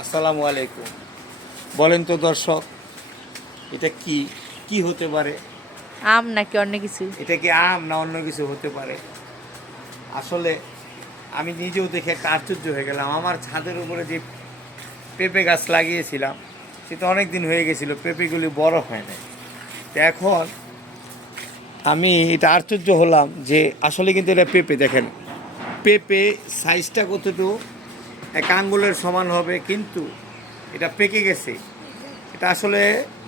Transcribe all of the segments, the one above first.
আসসালামু আলাইকুম। বলেন তো দর্শক এটা কি? কি হতে পারে? আম নাকি অন্য কিছু? এটা কি আম না অন্য কিছু হতে পারে? আসলে আমি নিজেও দেখে একটা আশ্চর্য হয়ে গেলাম। আমার ছাদের উপরে যে পেঁপে গাছ লাগিয়েছিলাম সেটা অনেক দিন হয়ে গেছিল পেঁপেগুলি বড় হয় না তো এখন আমি এটা আশ্চর্য হলাম যে আসলে কিন্তু এটা পেঁপে দেখেন। পেঁপে সাইজটা কতটুকু? এক আঙ্গুলের সমান হবে, কিন্তু এটা পেকে গেছে। এটা আসলে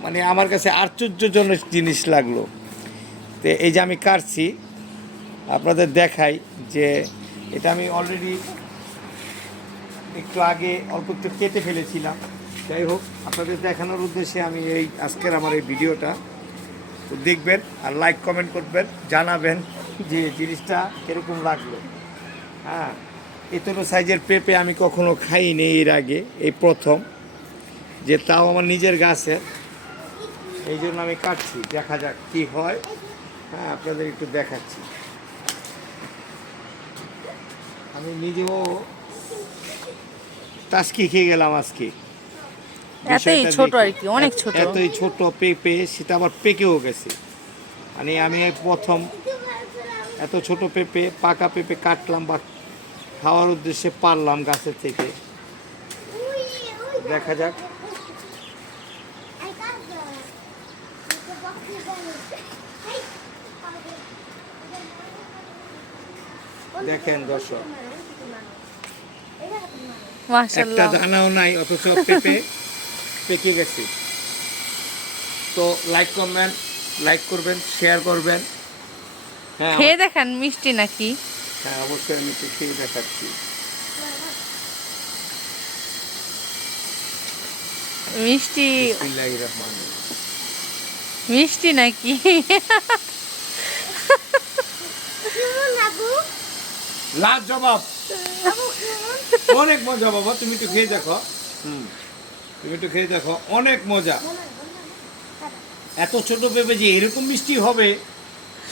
মানে আমার কাছে আশ্চর্যজনক জিনিস লাগল। তো এই যে আমি কাটছি, আপনাদের দেখাই যে এটা আমি অলরেডি একটু আগে অল্প একটু কেটে ফেলেছিলাম। যাই হোক, আপনাদের দেখানোর উদ্দেশ্যে আমি এই আজকের আমার এই ভিডিওটা। তো দেখবেন আর লাইক কমেন্ট করবেন, জানাবেন যে জিনিসটা কীরকম লাগল। হ্যাঁ। এতটা সাইজের পেঁপে আমি কখনো খাইনি এর আগে এই প্রথম যে তাও আমার নিজের গাছের। এই জন্য আমি কাটছি দেখা যাক কি হয়। হ্যাঁ আপনাদের একটু দেখাচ্ছি। আমি নিজেও টাস্কি খেয়ে গেলাম আজকে। এতই ছোট আর কি, অনেক ছোট। এতই ছোট পেঁপে সেটা আবার পেকেও গেছে। মানে আমি প্রথম এত ছোট পেঁপে পাকা পেঁপে কাটলাম বা খাওয়ার উদ্দেশ্যে পারলাম গাছের থেকে। দেখা যাক। দেখেন দর্শক। একটা দানাও নাই অথচ পেঁপে পেকে গেছে। তো লাইক করবেন লাইক করবেন শেয়ার করবেন। হ্যাঁ খেয়ে দেখান মিষ্টি নাকি? হ্যাঁ অবশ্যই আমি একটু খেয়ে দেখাচ্ছি। মিষ্টি। মিষ্টি নাকি? লাল জবাব অনেক মজা বাবা তুমি একটু খেয়ে দেখো। হুম তুমি একটু খেয়ে দেখো অনেক মজা। এত ছোট পেঁপে যে এরকম মিষ্টি হবে?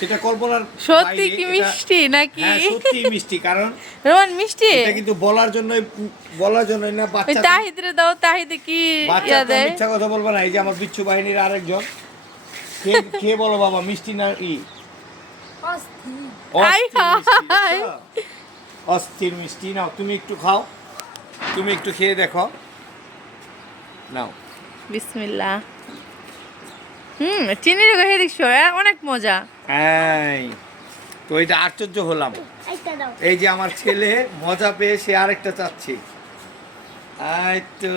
সেটা কল্পনার সত্যি কি মিষ্টি নাকি? হ্যাঁ সত্যি মিষ্টি কারণ রোমান মিষ্টি? এটা কিন্তু বলার জন্য বলার জন্য না বাচ্চা তাহিদরে দাও তাহিদে কি বাচ্চা মিথ্যা কথা বলবে না এই যে আমার বিচ্ছু বাহিনীর আরেকজন। কে কে বলো বাবা মিষ্টি না ই অস্থির মিষ্টি নাও তুমি একটু খাও। তুমি একটু খেয়ে দেখো। নাও। বিসমিল্লাহ। হুম চিনি রেখে দেখছ অনেক মজা। এই তো এটা আশ্চর্য হলাম। এই যে আমার ছেলে মজা পেয়ে সে আরেকটা চাচ্ছে। তো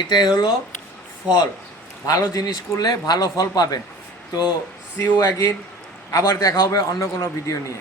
এটাই হলো ফল। ভালো জিনিস করলে ভালো ফল পাবেন। তো সিও অ্যাগিন আবার দেখা হবে অন্য কোনো ভিডিও নিয়ে।